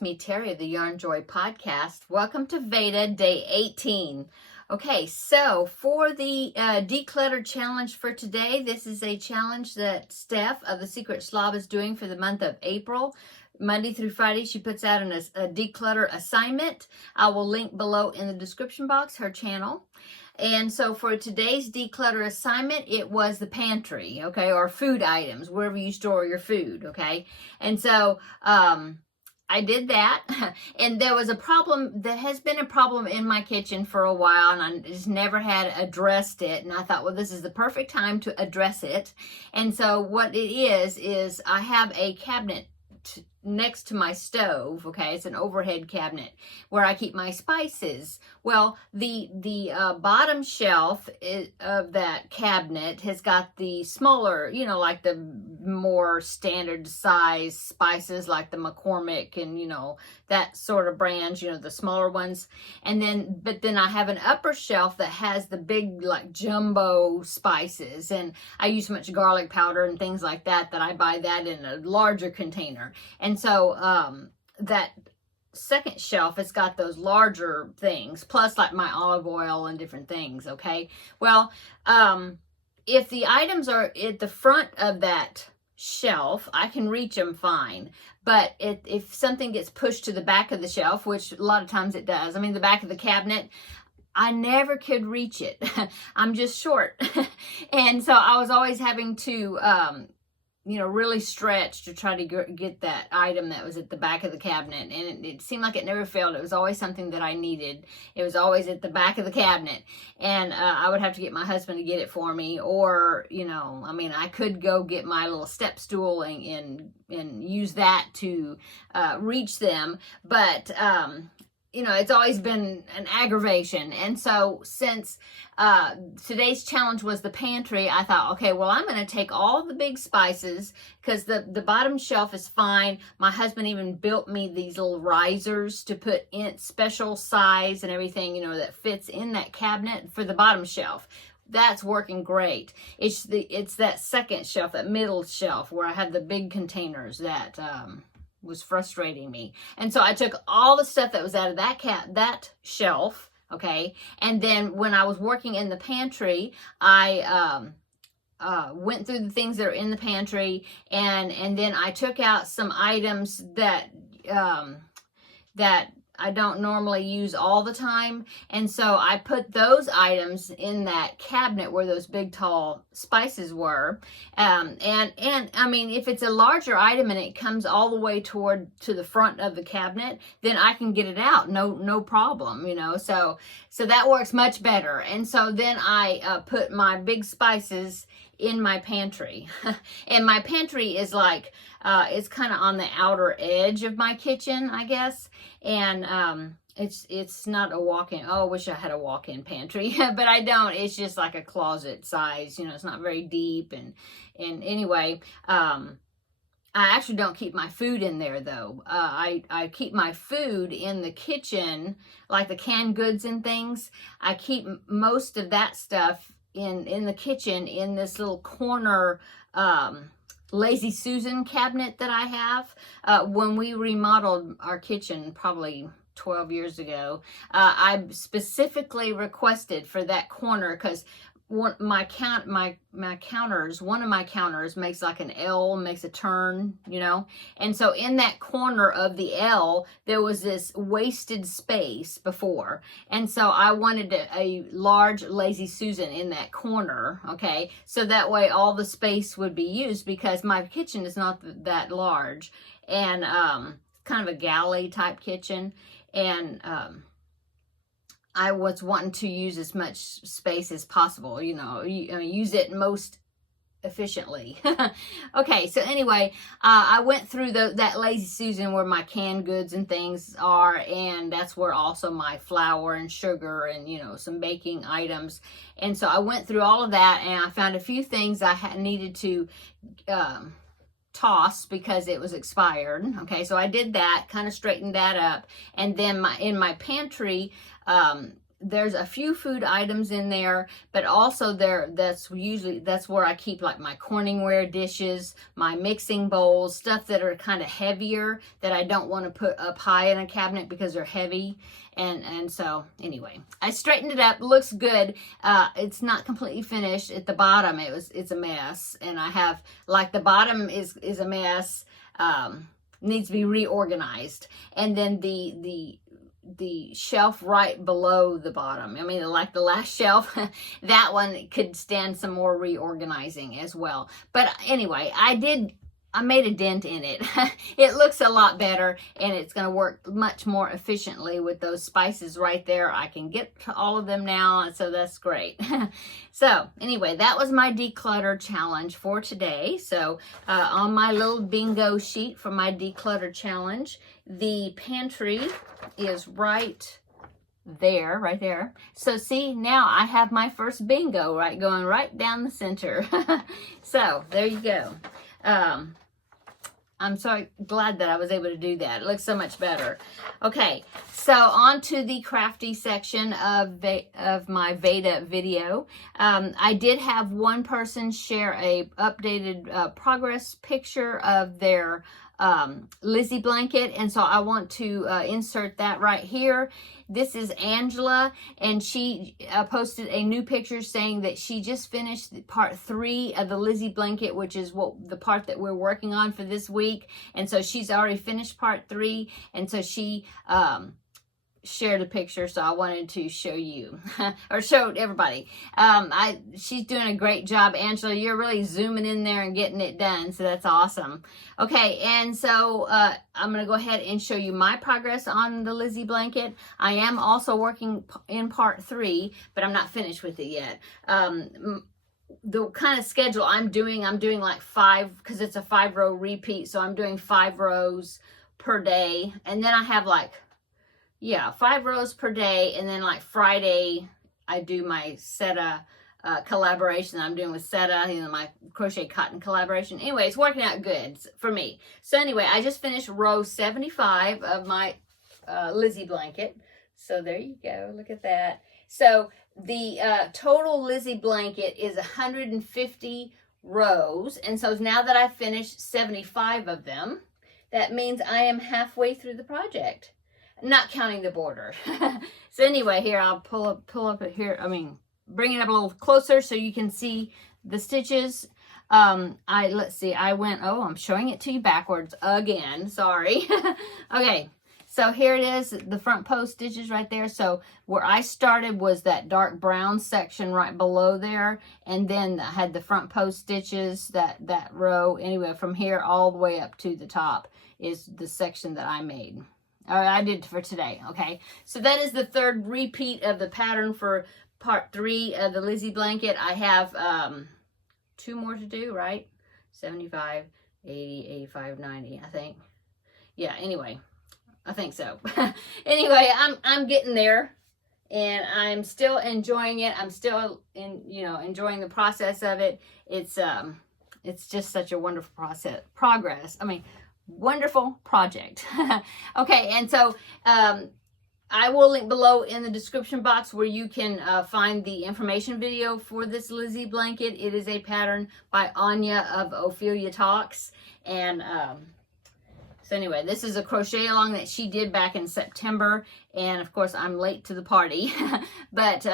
It's me, Terri, of the Yarnjoy podcast. Welcome to VEDA Day 18. Okay, so for the declutter challenge for today, this is a challenge that Steph of The Secret Slob is doing for the month of April. Monday through Friday, she puts out a declutter assignment. I will link below in the description box her channel. And so for today's declutter assignment, it was the pantry, okay, or food items, wherever you store your food, okay? And so I did that, and there was a problem, there has been a problem in my kitchen for a while, and I just never had addressed it, and I thought, well, this is the perfect time to address it. And so what it is I have a cabinet next to my stove, okay? It's an overhead cabinet where I keep my spices. Well, the bottom shelf of that cabinet has got the smaller, you know, like the more standard size spices like the McCormick and, you know, that sort of brands, you know, the smaller ones. And then, but then I have an upper shelf that has the big, like, jumbo spices. And I use much garlic powder and things like that I buy that in a larger container. And so that second shelf, it's got those larger things, plus like my olive oil and different things, okay? Well, if the items are at the front of that shelf, I can reach them fine. But if something gets pushed to the back of the shelf, which a lot of times it does, I mean, the back of the cabinet, I never could reach it. I'm just short. And so I was always having to, you know, really stretch to try to get that item that was at the back of the cabinet. And it seemed like it never failed. It was always something that I needed. It was always at the back of the cabinet. And I would have to get my husband to get it for me. Or, you know, I mean, I could go get my little step stool and use that to reach them. But, you know, it's always been an aggravation. And so since today's challenge was the pantry, I thought, okay, well, I'm going to take all the big spices because the bottom shelf is fine. My husband even built me these little risers to put in special size and everything, you know, that fits in that cabinet for the bottom shelf. That's working great. It's that second shelf, that middle shelf where I have the big containers that was frustrating me. And so I took all the stuff that was out of that shelf, okay, and then when I was working in the pantry, I went through the things that are in the pantry, and then I took out some items that that I don't normally use all the time. And so I put those items in that cabinet where those big tall spices were. And I mean, if it's a larger item and it comes all the way to the front of the cabinet, then I can get it out. No problem, you know, so that works much better. And so then I put my big spices in my pantry. And my pantry is like, it's kind of on the outer edge of my kitchen, I guess. And it's not a walk-in. Oh, I wish I had a walk-in pantry, but I don't. It's just like a closet size, you know, it's not very deep. And anyway, I actually don't keep my food in there though. I keep my food in the kitchen, like the canned goods and things. I keep most of that stuff in the kitchen in this little corner Lazy Susan cabinet that I have. When we remodeled our kitchen probably 12 years ago, I specifically requested for that corner because one of my counters makes like an L, makes a turn, you know. And so in that corner of the L, there was this wasted space before. And so I wanted a large Lazy Susan in that corner, okay? So that way all the space would be used because my kitchen is not that large. And kind of a galley type kitchen. And I was wanting to use as much space as possible, you know, use it most efficiently. Okay, so anyway, I went through that Lazy Susan where my canned goods and things are, and that's where also my flour and sugar and, you know, some baking items. And so I went through all of that, and I found a few things I needed to toss because it was expired. Okay, so I did that, kind of straightened that up. And then in my pantry, there's a few food items in there, but also that's where I keep like my Corningware dishes, my mixing bowls, stuff that are kind of heavier that I don't want to put up high in a cabinet because they're heavy. And so anyway, I straightened it up. It looks good. It's not completely finished. At the bottom, it's a mess, and I have like the bottom is a mess. Needs to be reorganized, and then the shelf right below the bottom, I mean like the last shelf, that one could stand some more reorganizing as well. But anyway, I made a dent in it. It looks a lot better, and it's going to work much more efficiently with those spices right there. I can get to all of them now, so that's great. So anyway, that was my declutter challenge for today. So on my little bingo sheet for my declutter challenge, the pantry is right there. So see, now I have my first bingo going right down the center. So there you go. I'm so glad that I was able to do that. It looks so much better. Okay, so on to the crafty section of my VEDA video. I did have one person share a updated progress picture of their Lizzie blanket, and so I want to insert that right here. This is Angela, and she posted a new picture saying that she just finished part 3 of the Lizzie blanket, which is the part that we're working on for this week. And so she's already finished part 3, and so she shared a picture, so I wanted to show you or show everybody. She's doing a great job, Angela. You're really zooming in there and getting it done, so that's awesome. Okay, and so I'm going to go ahead and show you my progress on the Lizzie blanket. I am also working in part 3, but I'm not finished with it yet. The kind of schedule I'm doing like 5, because it's a 5-row repeat, so I'm doing 5 rows per day, and then I have like 5 rows per day, and then like Friday I do my SETA collaboration that I'm doing with SETA, my crochet cotton collaboration. Anyway, it's working out good for me. So anyway, I just finished row 75 of my Lizzie blanket. So there you go, look at that. So the total Lizzie blanket is 150 rows, and so now that I've finished 75 of them, that means I am halfway through the project. Not counting the border. So anyway, here I'll pull up here. Bring it up a little closer so you can see the stitches. Let's see. I'm showing it to you backwards again. Sorry. Okay. So here it is, the front post stitches right there. So where I started was that dark brown section right below there, and then I had the front post stitches, that row. Anyway, from here all the way up to the top is the section that I made. I did for today. Okay, so that is the 3rd repeat of the pattern for part 3 of the Lizzie blanket. I have 2 more to do, right? 75, 80, 85, 90, I think. Yeah, anyway, I think so. Anyway, I'm getting there, and I'm still enjoying it. I'm still enjoying the process of it. It's just such a wonderful progress. Wonderful project. Okay, and so I will link below in the description box where you can find the information video for this Lizzie blanket. It is a pattern by Anya of Ophelia Talks, and so anyway, this is a crochet along that she did back in September, and of course I'm late to the party, but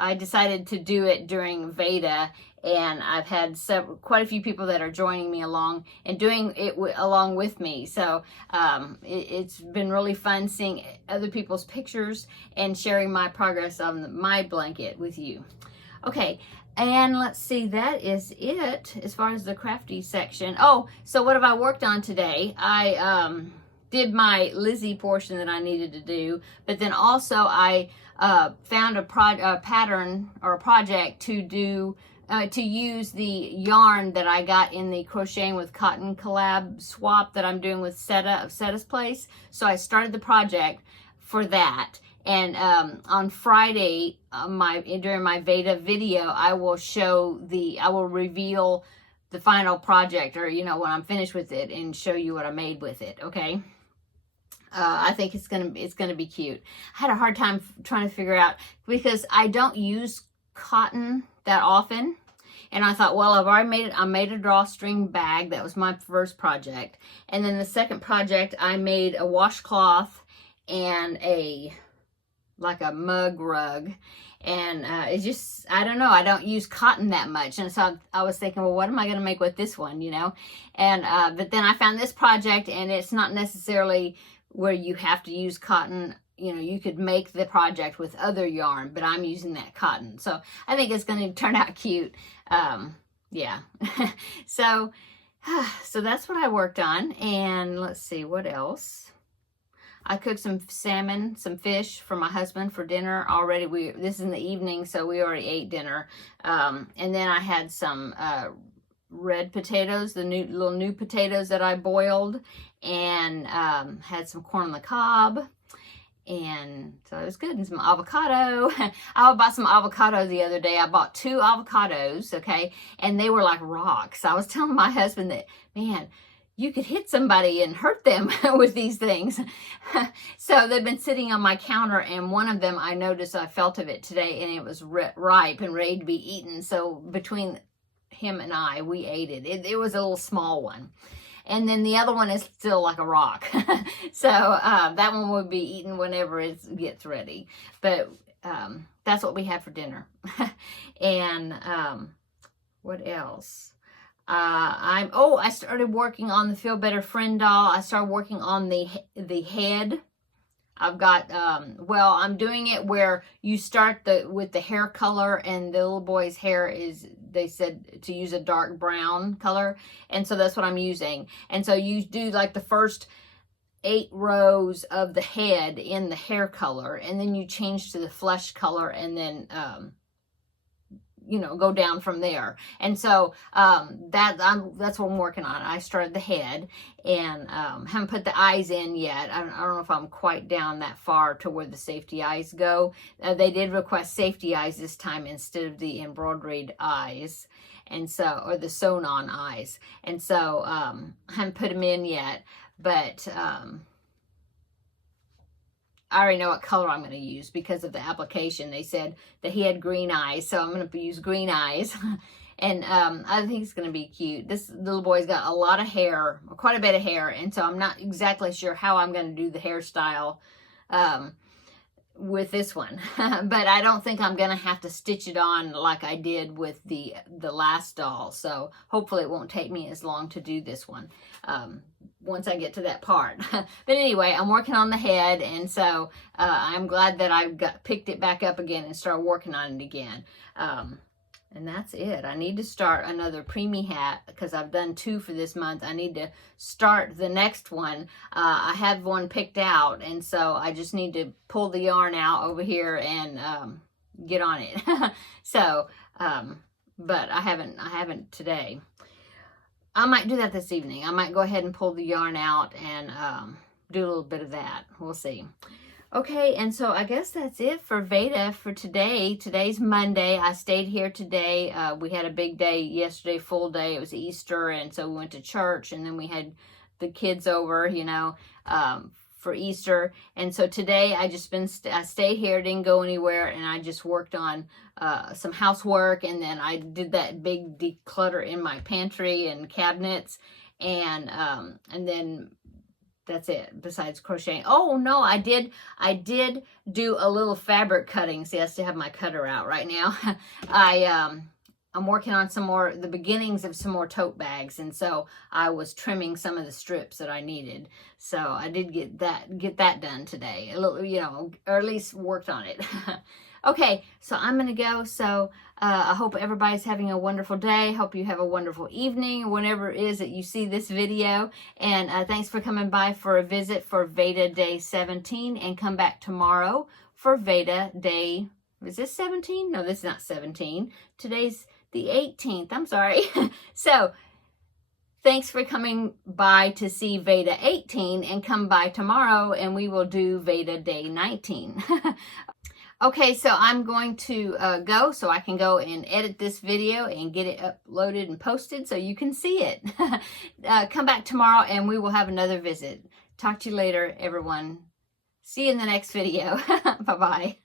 I decided to do it during VEDA, and I've had quite a few people that are joining me along and doing it along with me. So it's been really fun seeing other people's pictures and sharing my progress on my blanket with you. Okay, and let's see, that is it as far as the crafty section. Oh, so what have I worked on today? I did my Lizzie portion that I needed to do, but then also I found a pattern or a project to do to use the yarn that I got in the Crocheting with Cotton collab swap that I'm doing with SETA of Seta's Place. So I started the project for that, and on Friday during my VEDA video I will reveal the final project, or when I'm finished with it, and show you what I made with it. Okay. I think it's gonna be cute. I had a hard time trying to figure out, because I don't use cotton that often, and I thought, well, I've already made it. I made a drawstring bag. That was my first project, and then the second project I made a washcloth and like a mug rug, and it's just, I don't know, I don't use cotton that much, and so I was thinking, well, what am I going to make with this one, you know? And but then I found this project, and it's not necessarily where you have to use cotton. You know, you could make the project with other yarn, but I'm using that cotton, so I think it's going to turn out cute. Yeah. So that's what I worked on, and let's see what else. I cooked some salmon, some fish for my husband for dinner already. This is in the evening, so we already ate dinner. And then I had some red potatoes, the little new potatoes that I boiled, and had some corn on the cob. And so it was good. And some avocado. I bought some avocado the other day. I bought 2 avocados, okay? And they were like rocks. I was telling my husband that, man, you could hit somebody and hurt them with these things. So they've been sitting on my counter, and one of them, I noticed, I felt of it today, and it was ripe and ready to be eaten. So between him and I, we ate it. It was a little small one. And then the other one is still like a rock. So that one will be eaten whenever it gets ready. But that's what we had for dinner. And what else? I started working on the Feel Better Friend doll. I started working on the head. I've got, well, I'm doing it where you start with the hair color, and the little boy's hair is, they said to use a dark brown color. And so that's what I'm using. And so you do like the first 8 rows of the head in the hair color, and then you change to the flesh color, and then, you know, go down from there. And so that's what I'm working on. I started the head, and haven't put the eyes in yet. I don't know if I'm quite down that far to where the safety eyes go. They did request safety eyes this time instead of the embroidered eyes, and so, or the sewn on eyes. And so I haven't put them in yet, but I already know what color I'm going to use because of the application. They said that he had green eyes, so I'm going to use green eyes. And I think it's going to be cute. This little boy's got a lot of hair, quite a bit of hair, and so I'm not exactly sure how I'm going to do the hairstyle with this one. But I don't think I'm going to have to stitch it on like I did with the last doll. So hopefully it won't take me as long to do this one once I get to that part. But anyway, I'm working on the head, and so I'm glad that I picked it back up again and started working on it again. And that's it. I need to start another preemie hat because I've done 2 for this month. I need to start the next one. I have one picked out, and so I just need to pull the yarn out over here and get on it. So, but I haven't today. I might do that this evening. I might go ahead and pull the yarn out and do a little bit of that. We'll see. Okay, and so I guess that's it for VEDA for today. Today's Monday. I stayed here today. We had a big day yesterday, full day. It was Easter, and so we went to church, and then we had the kids over, you know, for Easter. And so today I stayed here, didn't go anywhere, and I just worked on some housework, and then I did that big declutter in my pantry and cabinets, and then that's it, besides crocheting. Oh no, I did do a little fabric cutting. See, I still have my cutter out right now. I'm working on the beginnings of some more tote bags, and so I was trimming some of the strips that I needed. So I did get that done today. A little, you know, or at least worked on it. Okay, so I'm gonna go. So I hope everybody's having a wonderful day. Hope you have a wonderful evening, whenever it is that you see this video. And thanks for coming by for a visit for VEDA Day 17, and come back tomorrow for VEDA Day, is this 17? No, this is not 17. Today's the 18th, I'm sorry. So thanks for coming by to see VEDA 18, and come by tomorrow and we will do VEDA Day 19. Okay, so I'm going to go so I can go and edit this video and get it uploaded and posted so you can see it. Come back tomorrow and we will have another visit. Talk to you later, everyone. See you in the next video. Bye-bye.